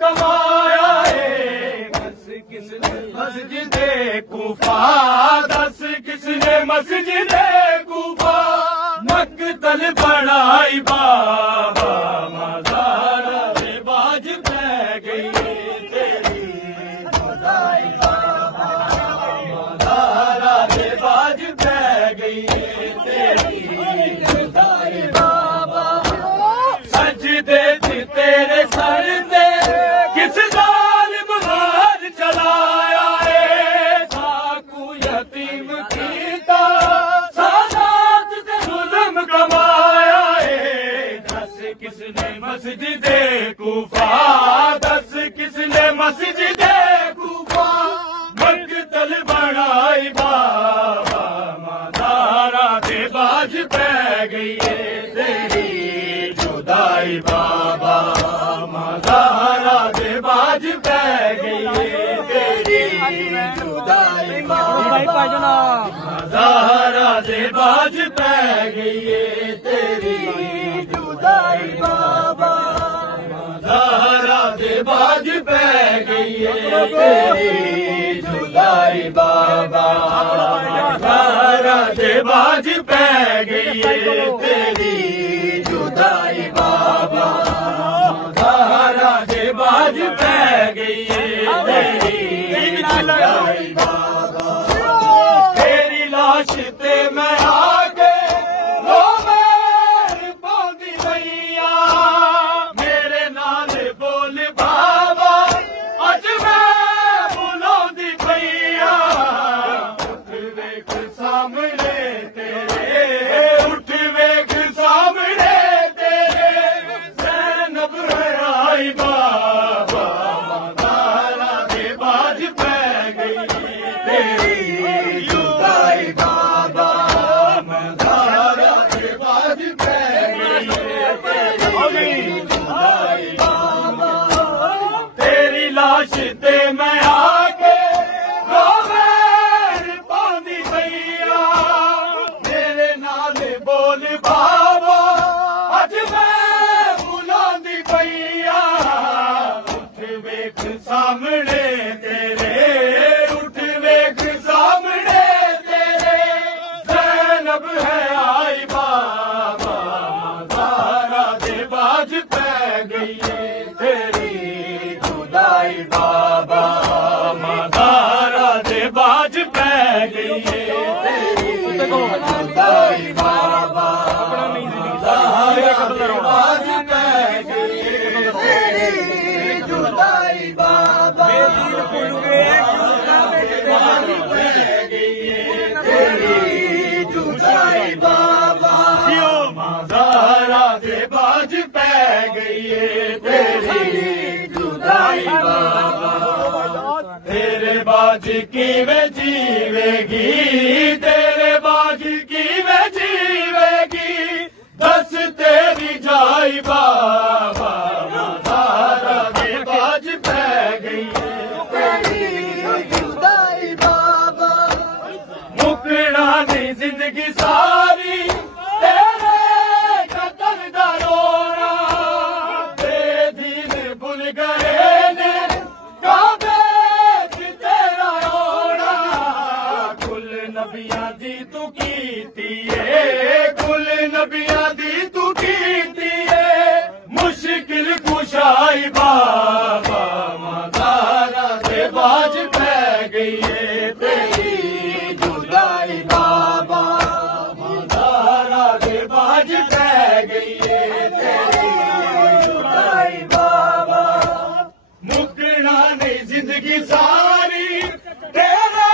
कमाया है। दस किसने मस्जिदे कूफा, दस किसने मस्जिदे कूफा, मकतल बनाई बाबा, मज़ारा दे बाज पै गई तेरी जुदाई बाबा, मज़ारा दे बाज पै गई तेरी जुदाई बाबा। सजदे च तेरे सर ते किस जालिम हार चलाया है, साकू यतीम कीता, सादात ते जुल्म कमाया है। दस किसने मस्जिदे कूफा, दस किसने मस्जिदे कूफा, मकतल बनाई बाबा, मज़ारा दे बाज पै गई तेरी जुदाई बाबा, मज़ारा दे बाज पै गई तेरी जुदाई बाबा, मज़ारा दे बाज पै गई तेरी जुदाई बाबा, मज़ारा दे बाज पै गई तेरी जुदाई बाबा, मज़ारा दे बाज पै गई तेरी जुदाई बाबा, मज़ारा दे बाज पै गई तेरी जुदाई बाबा। तेरी लाश ते मैं आके रो मैं पांदी मैया, मेरे नाल बोल बाबा अज मैं बुलांदी मैया। उठ वेख सामने तेरे, उठ वेख सामने तेरे, ज़ैनब है आई बाबा, मज़ारा दे बाज पै गई तेरी जुदाई बाबा, मज़ारा दे बाज पै गई तेरी जुदाई बाबा। तेरी लाश ते मैं आके रोवे पांदी मैया, मेरे नाल बोल बाबा अज मैं बुलांदी मैया। उठ वेख सामने तेरे, उठ वेख सामने तेरे, ज़ैनब है आई बाबा, मज़ारा दे बाज पै गई तेरी जुदाई बाबा, मज़ारा दे बाज पै गई तेरी जुदाई बाबा, मज़ारा दे बाज पै गई तेरी जुदाई बाबा, तेरी जुदाई बाबा, मज़ारा दे बाज पै गई तेरी जुदाई बाबा। तेरे बाज किवें जीवेगी, तेरे बाज किवें जीवेगी, दस तेरी जाई बाबा, मज़ारा दे बाज पै गई तेरी जुदाई बाबा। मुकना नहीं जिंदगी सारी तेरे कतल दा रोना, बेदीन भुल गए ने काबे च तेरा रोना। कुल नबियां दी तू कीती है, कुल नबियां दी तू कीती है, मुश्किल कुशाई बाबा, मज़ारा दे बाज पै गई तेरी जुदाई बाबा, मज़ारा दे बाज पै गई तेरी जुदाई बाबा। मुकना नहीं जिंदगी सारी तेरे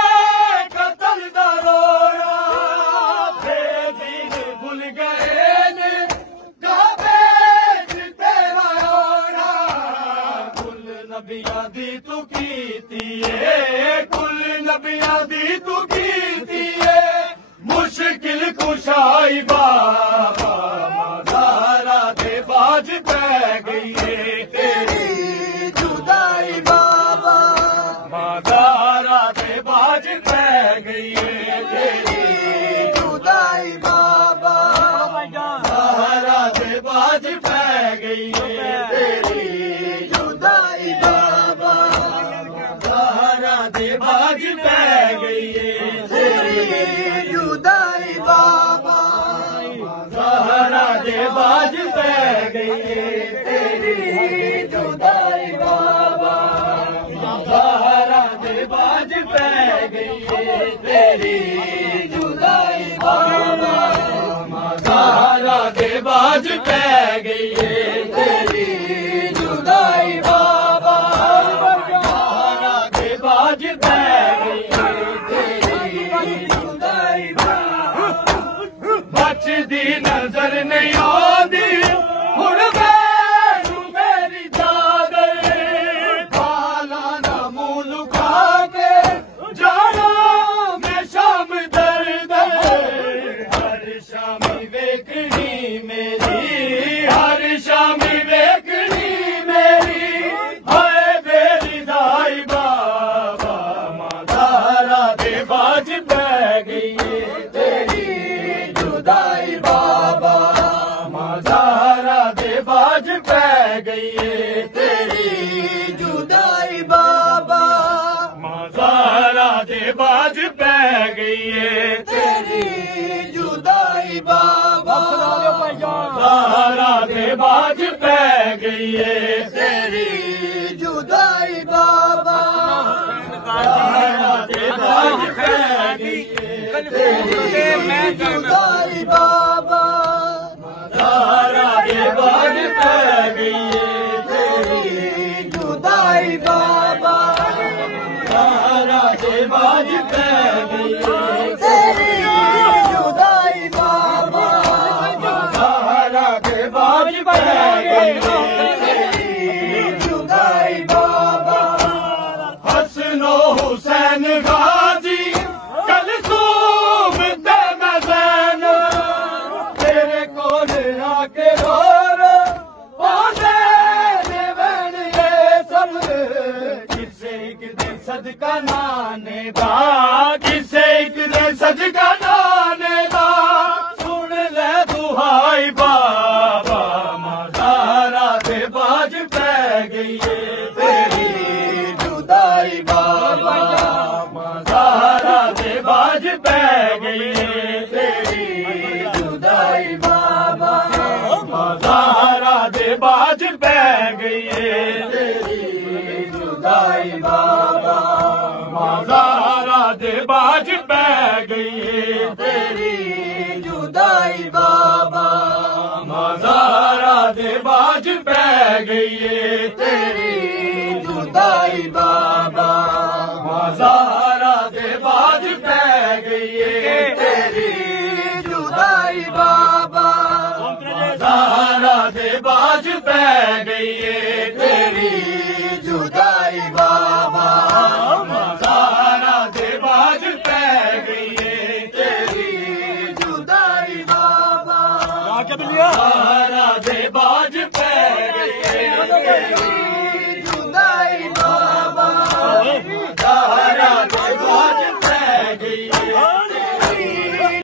कतल दा रोना, बेदीन भुल गए ने काबे च तेरा रोना। कुल नबियां दी तू कीती है, कुल नबियां दी तू कीती है, मुश्किल कुशाई बाबा, मज़ारा दे बाज पै गई तेरी जुदाई बाबा, मज़ारा दे बाज पै गई तेरी जुदाई बाबा, मज़ारा दे बाज पै गई तेरी जुदाई तेरी जुदाई बाबा मज़ारा दे बाज पै गई है तेरी जुदाई बाबा मज़ारा दे बाज पै गई है तेरी जुदाई बाबा बचदी नजर नहीं आती हुण मैनू मेरी चादर काला ना मुंह लुका के जाना मैं शाम दर्द हर शामी वेखनी मेरी हर शामी वेखनी मेरी हाय मेरी दाई बाबा मज़ारा दे बाज पै गई है तेरी जुदाई बाबा मज़ारा दे बाज पै गई है तेरी जुदाई बाबा मज़ारा दे बाज पै गई है तेरी जुदाई बाबा मज़ारा दे बाज पै गई है तेरी जुदाई बाबा मज़ारा दे बाज पै गई है तेरी जुदाई बाबा मज़ारा दे बाज पै गई है तेरी जुदाई बाबा मज़ारा दे बाज पै गई है तेरी जुदाई बाबा मज़ारा दे बाज पै गई है तेरी जुदाई बाबा हसनो हुसैन गाजी कलसूम ते मैं ज़ैन तेरे कोल आके रो पासे देवन ये सब किसे एक दिन सदका नाने दा किसे एक दिन सदका नाने दा सुन ले दुहाई बाबा मज़ारा दे बाज पै गई है तेरी जुदाई बाबा मज़ारा दे बाज पै गई है तेरी जुदाई बाबा मज़ारा दे बाज पै गई है तेरी जुदाई बाबा मज़ारा दे बाज पै गई है तेरी जुदाई बाबा मज़ारा दे बाज पै गई है तेरी जुदाई बाबा मज़ारा दे बाज पै गई है तेरी जुदाई बाबा मज़ारा दे बाज पै गई है